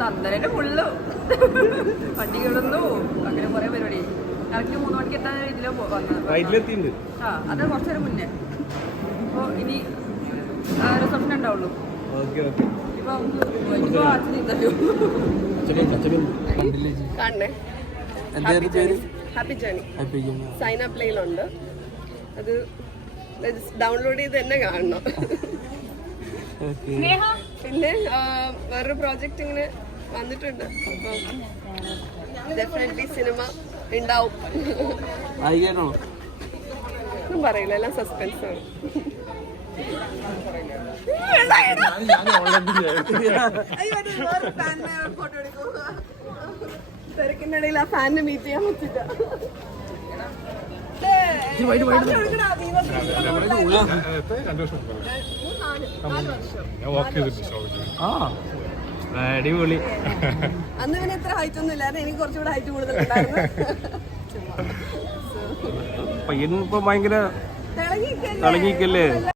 നന്ദനെ full വണ്ടി കിടന്നു അങ്ങനെ കുറെ പരിപാടി. കറക്റ്റ് 3 മണിക്ക് എത്താൻ ഇതിലോ വന്നത്. അത് കുറച്ചേരം മുന്നേ. അപ്പോൾ ഇനി റിസപ്ഷൻ ഉണ്ടാവുള്ളൂ. ഇപ്പൊ കാണണേ. ഹാപ്പി ജേണി സൈൻ അപ്പ് ലൈനുണ്ട്. അത് ഡൗൺലോഡ് ചെയ്ത് തന്നെ കാണണം. പിന്നെ വേറൊരു പ്രോജക്റ്റ് ഇങ്ങനെ വന്നിട്ടുണ്ട്. അപ്പം ഡെഫിനറ്റ്ലി സിനിമ ഉണ്ടാവും. ഒന്നും പറയില്ല, എല്ലാം സസ്പെൻസ് ആണ്. തിരക്കിനിടയിൽ ആ ഫാനിനെ മീറ്റ് ചെയ്യാൻ പറ്റില്ല. അടിപൊളി. അന്ന് പിന്നെ ഇത്ര ഹൈറ്റ് ഒന്നും ഇല്ലായിരുന്നു, എനിക്ക് കുറച്ചുകൂടെ ഹൈറ്റ് കൂടുതലുണ്ടായിരുന്നു. പയ്യൻ ഇപ്പൊ ഭയങ്കര തിളങ്ങിക്കല്ലേ.